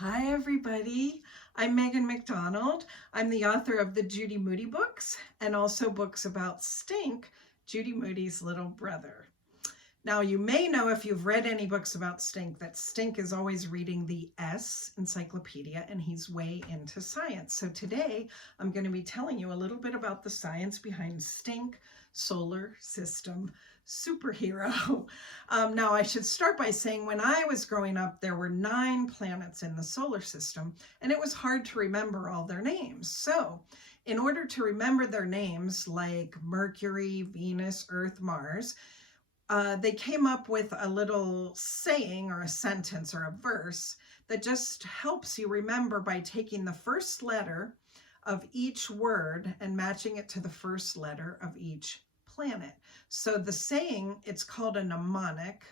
Hi everybody, I'm Megan McDonald. I'm the author of the Judy Moody books and also books about Stink, Judy Moody's little brother. Now you may know if you've read any books about Stink that Stink is always reading the S encyclopedia and he's way into science. So today I'm going to be telling you a little bit about the science behind Stink, solar system superhero. Now I should start by saying when I was growing up there were 9 planets in the solar system and it was hard to remember all their names. So in order to remember their names like Mercury, Venus, Earth, Mars, they came up with a little saying or a sentence or a verse that just helps you remember by taking the first letter of each word and matching it to the first letter of each planet. So the saying, it's called a mnemonic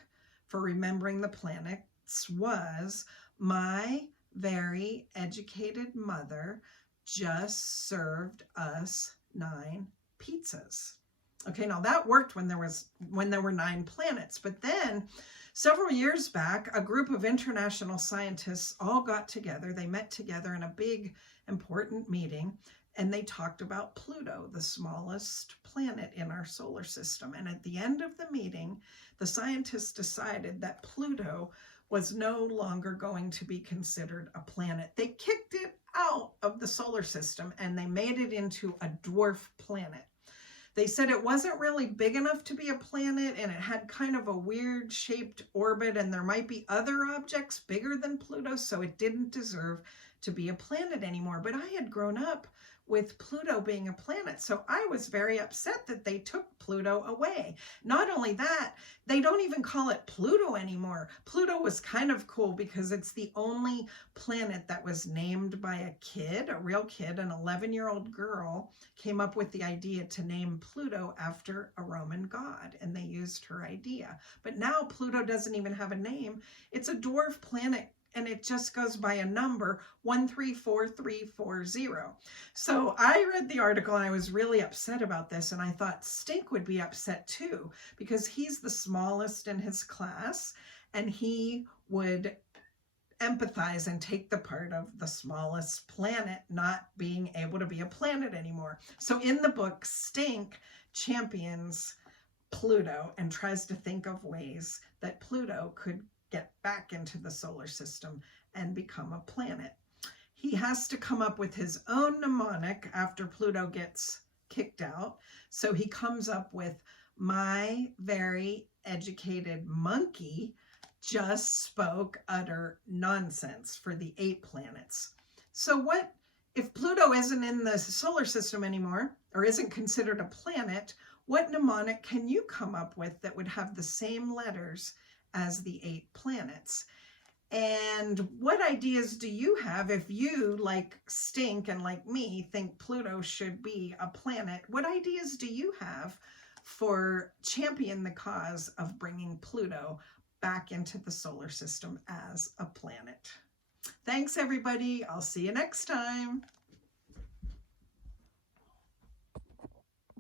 for remembering the planets, was, "My very educated mother just served us 9 pizzas." Okay, now that worked when there were 9 planets, but then several years back, a group of international scientists all got together. They met together in a big, important meeting, and they talked about Pluto, the smallest planet in our solar system. And at the end of the meeting, the scientists decided that Pluto was no longer going to be considered a planet. They kicked it out of the solar system and they made it into a dwarf planet. They said it wasn't really big enough to be a planet and it had kind of a weird shaped orbit and there might be other objects bigger than Pluto, so it didn't deserve to be a planet anymore. But I had grown up with Pluto being a planet, so I was very upset that they took Pluto away. Not only that, they don't even call it Pluto anymore. Pluto was kind of cool because it's the only planet that was named by a kid, a real kid. An 11-year-old girl came up with the idea to name Pluto after a Roman god, and they used her idea. But now Pluto doesn't even have a name. It's a dwarf planet, and it just goes by a number, 134340. So I read the article and I was really upset about this, and I thought Stink would be upset too, because he's the smallest in his class and he would empathize and take the part of the smallest planet not being able to be a planet anymore. So in the book, Stink champions Pluto and tries to think of ways that Pluto could get back into the solar system and become a planet. He has to come up with his own mnemonic after Pluto gets kicked out. So he comes up with, "My very educated monkey just spoke utter nonsense," for the 8 planets. So what if Pluto isn't in the solar system anymore or isn't considered a planet? What mnemonic can you come up with that would have the same letters as the 8 planets? And what ideas do you have if you, like Stink and like me, think Pluto should be a planet? What ideas do you have for champion the cause of bringing Pluto back into the solar system as a planet? Thanks everybody. I'll see you next time.